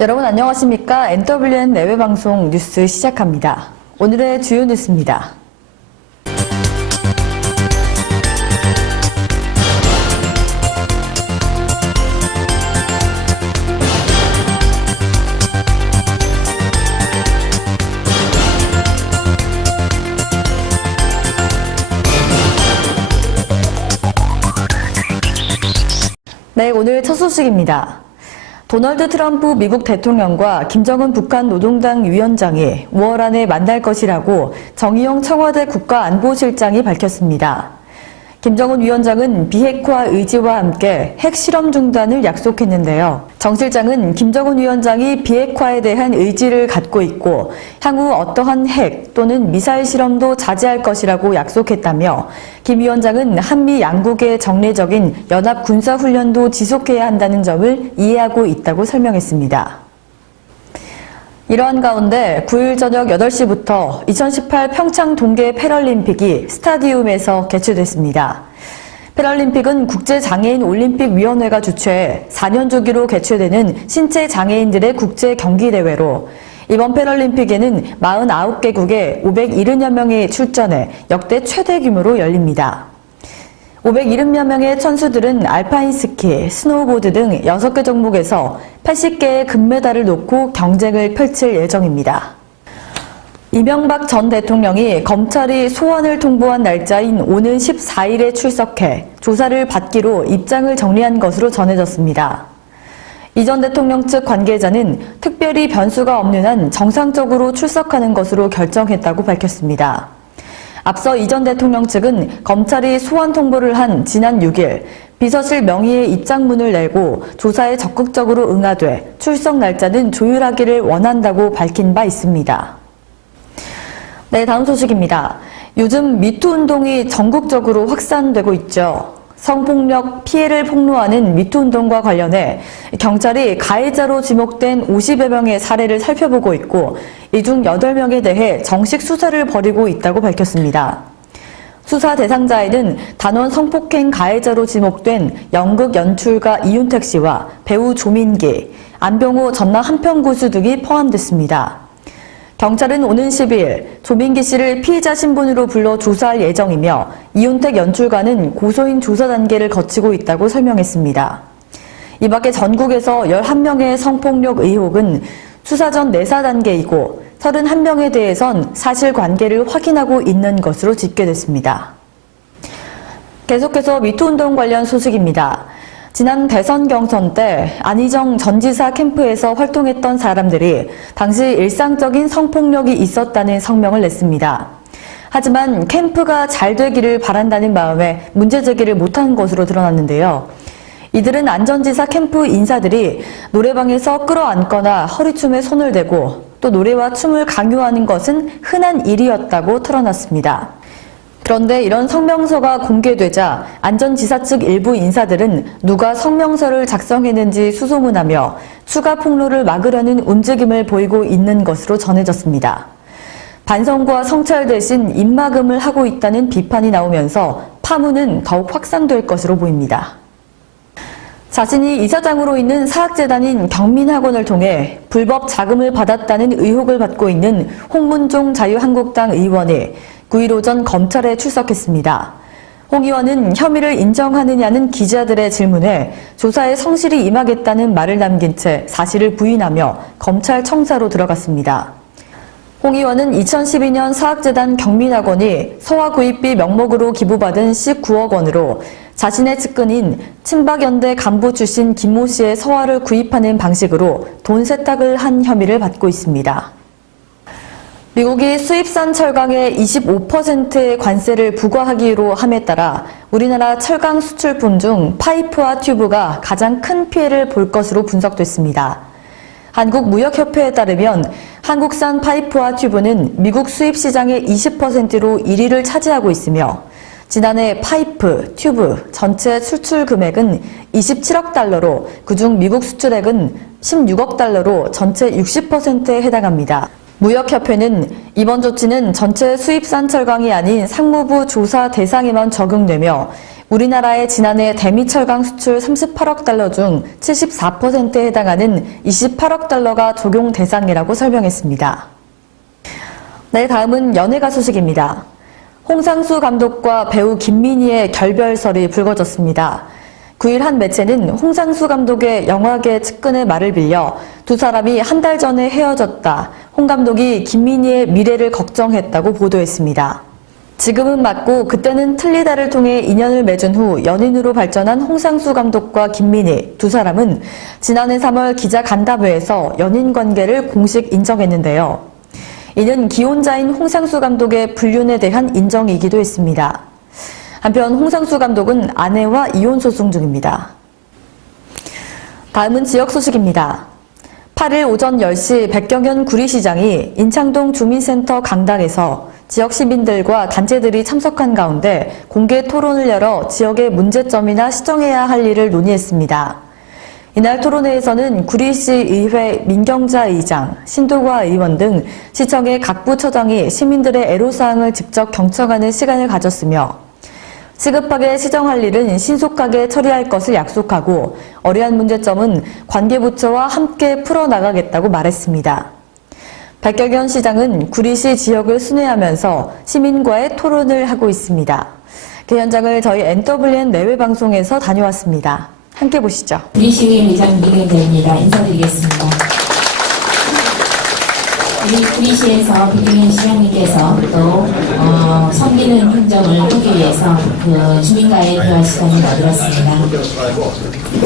여러분 안녕하십니까? NWN 내외방송 뉴스 시작합니다. 오늘의 주요 뉴스입니다. 네, 오늘 첫 소식입니다. 도널드 트럼프 미국 대통령과 김정은 북한 노동당 위원장이 5월 안에 만날 것이라고 정의용 청와대 국가안보실장이 밝혔습니다. 김정은 위원장은 비핵화 의지와 함께 핵실험 중단을 약속했는데요. 정 실장은 김정은 위원장이 비핵화에 대한 의지를 갖고 있고 향후 어떠한 핵 또는 미사일 실험도 자제할 것이라고 약속했다며 김 위원장은 한미 양국의 정례적인 연합 군사훈련도 지속해야 한다는 점을 이해하고 있다고 설명했습니다. 이러한 가운데 9일 저녁 8시부터 2018 평창 동계 패럴림픽이 스타디움에서 개최됐습니다. 패럴림픽은 국제장애인 올림픽위원회가 주최해 4년 주기로 개최되는 신체 장애인들의 국제 경기대회로 이번 패럴림픽에는 49개국의 570여 명이 출전해 역대 최대 규모로 열립니다. 570여 명의 선수들은 알파인 스키, 스노우보드 등 6개 종목에서 80개의 금메달을 놓고 경쟁을 펼칠 예정입니다. 이명박 전 대통령이 검찰이 소환을 통보한 날짜인 오는 14일에 출석해 조사를 받기로 입장을 정리한 것으로 전해졌습니다. 이 전 대통령 측 관계자는 특별히 변수가 없는 한 정상적으로 출석하는 것으로 결정했다고 밝혔습니다. 앞서 이 전 대통령 측은 검찰이 소환 통보를 한 지난 6일 비서실 명의의 입장문을 내고 조사에 적극적으로 응하되 출석 날짜는 조율하기를 원한다고 밝힌 바 있습니다. 네, 다음 소식입니다. 요즘 미투 운동이 전국적으로 확산되고 있죠. 성폭력 피해를 폭로하는 미투 운동과 관련해 경찰이 가해자로 지목된 50여 명의 사례를 살펴보고 있고 이 중 8명에 대해 정식 수사를 벌이고 있다고 밝혔습니다. 수사 대상자에는 단원 성폭행 가해자로 지목된 연극 연출가 이윤택 씨와 배우 조민기, 안병호 전남 한평구수 등이 포함됐습니다. 경찰은 오는 12일 조민기 씨를 피의자 신분으로 불러 조사할 예정이며 이윤택 연출가는 고소인 조사 단계를 거치고 있다고 설명했습니다. 이 밖에 전국에서 11명의 성폭력 의혹은 수사 전 내사 단계이고 31명에 대해선 사실관계를 확인하고 있는 것으로 집계됐습니다. 계속해서 미투운동 관련 소식입니다. 지난 대선 경선 때 안희정 전 지사 캠프에서 활동했던 사람들이 당시 일상적인 성폭력이 있었다는 성명을 냈습니다. 하지만 캠프가 잘 되기를 바란다는 마음에 문제 제기를 못한 것으로 드러났는데요. 이들은 안 전 지사 캠프 인사들이 노래방에서 끌어안거나 허리춤에 손을 대고 또 노래와 춤을 강요하는 것은 흔한 일이었다고 털어놨습니다. 그런데 이런 성명서가 공개되자 안 전 지사 측 일부 인사들은 누가 성명서를 작성했는지 수소문하며 추가 폭로를 막으려는 움직임을 보이고 있는 것으로 전해졌습니다. 반성과 성찰 대신 입막음을 하고 있다는 비판이 나오면서 파문은 더욱 확산될 것으로 보입니다. 자신이 이사장으로 있는 사학재단인 경민학원을 통해 불법 자금을 받았다는 의혹을 받고 있는 홍문종 자유한국당 의원이 9일 오전 검찰에 출석했습니다. 홍 의원은 혐의를 인정하느냐는 기자들의 질문에 조사에 성실히 임하겠다는 말을 남긴 채 사실을 부인하며 검찰 청사로 들어갔습니다. 홍 의원은 2012년 사학재단 경민학원이 서화 구입비 명목으로 기부받은 19억 원으로 자신의 측근인 친박연대 간부 출신 김모 씨의 서화를 구입하는 방식으로 돈 세탁을 한 혐의를 받고 있습니다. 미국이 수입산 철강에 25%의 관세를 부과하기로 함에 따라 우리나라 철강 수출품 중 파이프와 튜브가 가장 큰 피해를 볼 것으로 분석됐습니다. 한국무역협회에 따르면 한국산 파이프와 튜브는 미국 수입 시장의 20%로 1위를 차지하고 있으며 지난해 파이프, 튜브 전체 수출 금액은 27억 달러로 그중 미국 수출액은 16억 달러로 전체 60%에 해당합니다. 무역협회는 이번 조치는 전체 수입산 철강이 아닌 상무부 조사 대상에만 적용되며 우리나라의 지난해 대미철강 수출 38억 달러 중 74%에 해당하는 28억 달러가 적용 대상이라고 설명했습니다. 네, 다음은 연예가 소식입니다. 홍상수 감독과 배우 김민희의 결별설이 불거졌습니다. 9일 한 매체는 홍상수 감독의 영화계 측근의 말을 빌려 두 사람이 한 달 전에 헤어졌다, 홍 감독이 김민희의 미래를 걱정했다고 보도했습니다. 지금은 맞고 그때는 틀리다를 통해 인연을 맺은 후 연인으로 발전한 홍상수 감독과 김민희 두 사람은 지난해 3월 기자 간담회에서 연인 관계를 공식 인정했는데요. 이는 기혼자인 홍상수 감독의 불륜에 대한 인정이기도 했습니다. 한편 홍상수 감독은 아내와 이혼 소송 중입니다. 다음은 지역 소식입니다. 8일 오전 10시 백경현 구리시장이 인창동 주민센터 강당에서 지역 시민들과 단체들이 참석한 가운데 공개 토론을 열어 지역의 문제점이나 시정해야 할 일을 논의했습니다. 이날 토론회에서는 구리시 의회 민경자 의장, 신도과 의원 등 시청의 각 부처장이 시민들의 애로사항을 직접 경청하는 시간을 가졌으며 시급하게 시정할 일은 신속하게 처리할 것을 약속하고 어려운 문제점은 관계부처와 함께 풀어나가겠다고 말했습니다. 백경현 시장은 구리시 지역을 순회하면서 시민과의 토론을 하고 있습니다. 그 현장을 저희 NWN 내외방송에서 다녀왔습니다. 함께 보시죠. 구리시의회 의장 민경자입니다. 인사드리겠습니다. 우리 구리시에서 백경현 시장님께서 또 섬기는 행정을 하기 위해서 그 주민과의 대화 시간을 만들었습니다.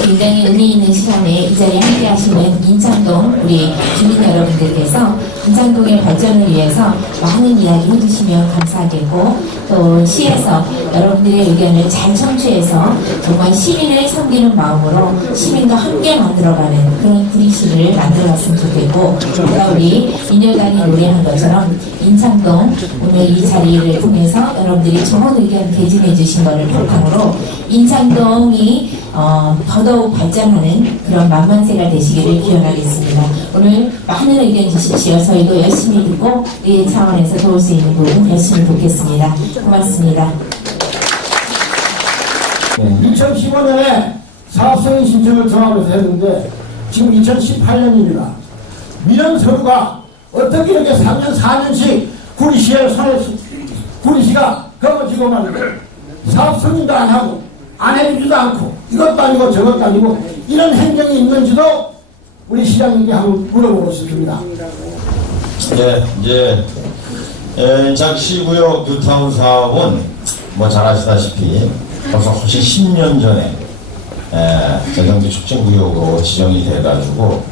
굉장히 의미 있는 시간에 이 자리에 함께 하시는 인창동 우리 주민 여러분들께서 인창동의 발전을 위해서 많은 이야기 해주시면 감사하겠고 또 시에서 여러분들의 의견을 잘 청취해서 정말 시민을 섬기는 마음으로 시민과 함께 만들어가는 그런 구리시를 만들어갔으면 좋겠고 우리 인여단이 노래한 것처럼 인창동 오늘 이 자리를 통해서 여러분들이 좋은 의견 개진해 주신 것을 바탕으로 인창동이 더더욱 발전하는 그런 만만세가 되시기를 기원하겠습니다. 오늘 많은 의견 주십시오. 저희도 열심히 듣고 이 차원에서 도울 수 있는 부분 열심히 돕겠습니다. 고맙습니다. 네, 2015년에 사업승인 신청을 정하면서 했는데 지금 2018년입니다. 민원 서류가 어떻게 이렇게 3년 4년씩 구리시가 검어지고 말이고 사업 승인도 안 하고 안 해주지도 않고 이것도 아니고 저것도 아니고 이런 행정이 있는지도 우리 시장님께 한번 물어보고 싶습니다. 네, 이제 인창시구역 뉴타운 사업은 뭐 잘 아시다시피 벌써 훨씬 10년 전에 재정비 촉진구역으로 지정이 돼가지고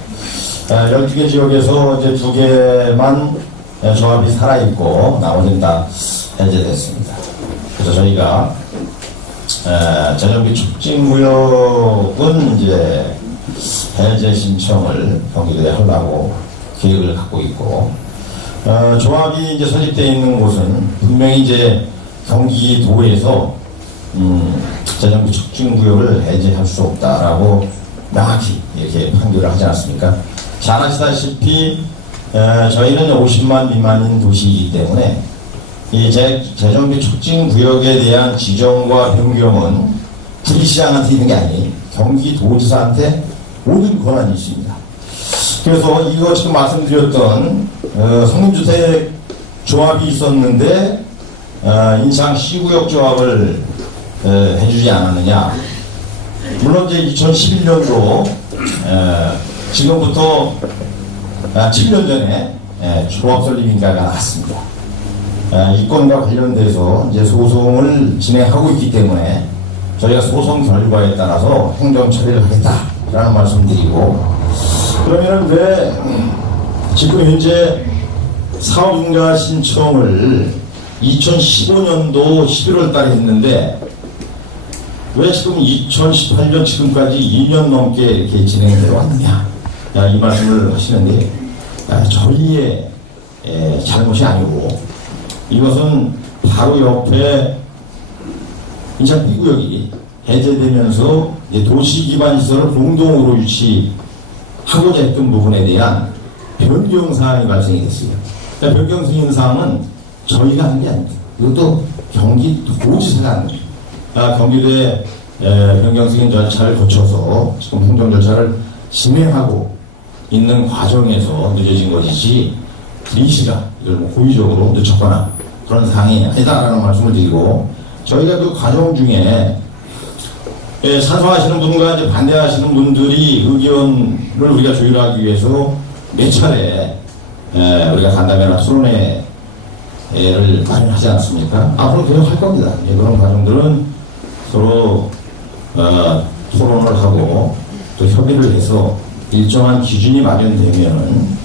12개 지역에서 이제 2개만 조합이 살아있고 나머지는 다 해제됐습니다. 그래서 저희가 재정비 촉진구역은 이제 해제 신청을 경기도에 하려고 계획을 갖고 있고 조합이 이제 설립되어 있는 곳은 분명히 이제 경기도에서 재정비 촉진구역을 해제할 수 없다라고 명확히 이렇게 판결을 하지 않았습니까? 잘 아시다시피 저희는 50만 미만인 도시이기 때문에 이 재정비 촉진구역에 대한 지정과 변경은 구리시장한테 있는 게 아니에요. 경기도지사한테 모든 권한이 있습니다. 그래서 이거 지금 말씀드렸던 상림주택 조합이 있었는데 인창 시구역 조합을 해주지 않았느냐. 물론 이제 2011년도 지금부터 7년 전에 조합 설립 인가가 나왔습니다. 이 건과 관련돼서 이제 소송을 진행하고 있기 때문에 저희가 소송 결과에 따라서 행정 처리를 하겠다라는 말씀드리고, 그러면 왜 지금 현재 사업인가 신청을 2015년도 11월 달에 했는데 왜 지금 2018년 지금까지 2년 넘게 이렇게 진행되어 왔느냐, 이 말씀을 하시는데 저희의 잘못이 아니고 이것은 바로 옆에 인천 B구역이 해제되면서 도시기반시설을 공동으로 유치하고자 했던 부분에 대한 변경사항이 발생이 됐어요. 그러니까 변경사항은 저희가 한 게 아닙니다. 이것도 경기도지사가 한 겁니다. 경기도에 변경 승인 절차를 거쳐서 지금 행정 절차를 진행하고 있는 과정에서 늦어진 것이지 DC가 이걸 뭐 고의적으로 늦췄거나 그런 사항이 아니다라는 말씀을 드리고, 저희가 그 과정 중에 찬성하시는 분과 이제 반대하시는 분들이 의견을 우리가 조율하기 위해서 몇 차례 우리가 간담회나 토론회를 마련하지 않았습니까? 앞으로 계속 할 겁니다. 그런 과정들은 서로 토론을 하고 또 협의를 해서 일정한 기준이 마련되면은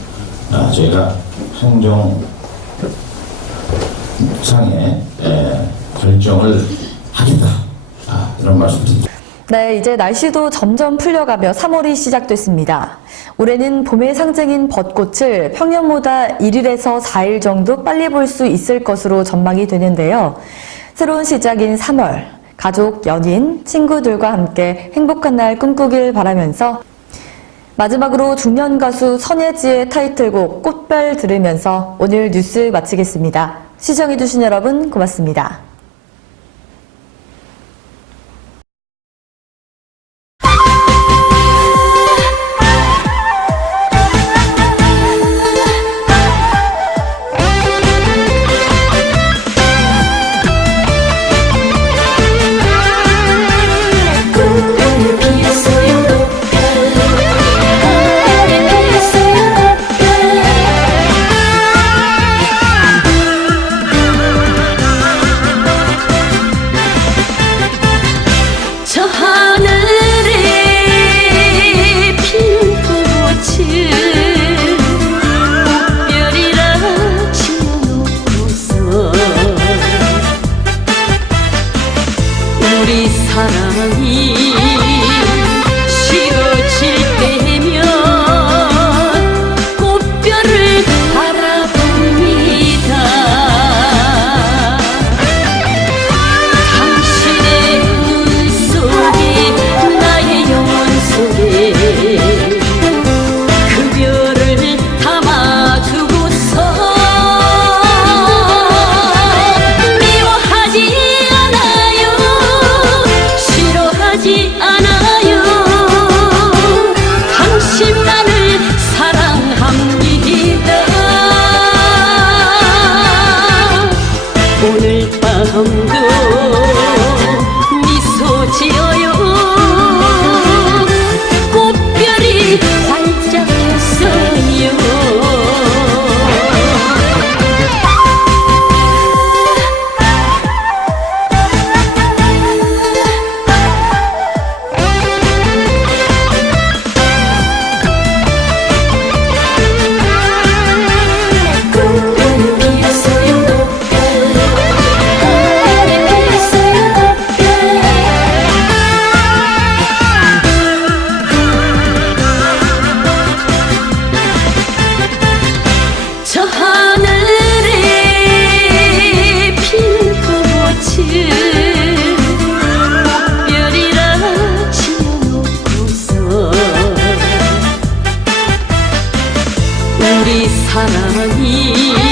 저희가 행정상의 결정을 하겠다. 이런 말씀드립니다. 네, 이제 날씨도 점점 풀려가며 3월이 시작됐습니다. 올해는 봄의 상징인 벚꽃을 평년보다 1일에서 4일 정도 빨리 볼 수 있을 것으로 전망이 되는데요. 새로운 시작인 3월, 가족, 연인, 친구들과 함께 행복한 날 꿈꾸길 바라면서 마지막으로 중년 가수 선예지의 타이틀곡 꽃별 들으면서 오늘 뉴스 마치겠습니다. 시청해주신 여러분 고맙습니다. 우리 사랑이 식어질 때면 꽃별을 바라봅니다. 당신의 눈 속에 나의 영혼 속에 그 별을 담아두고서 미워하지 않아요. 당신만을 사랑합니다. 오늘 밤도 미소 지어요. 꽃별이 반짝했어요. 저 하늘에 핀 꽃을 별이라 지어놓고서 우리 사랑이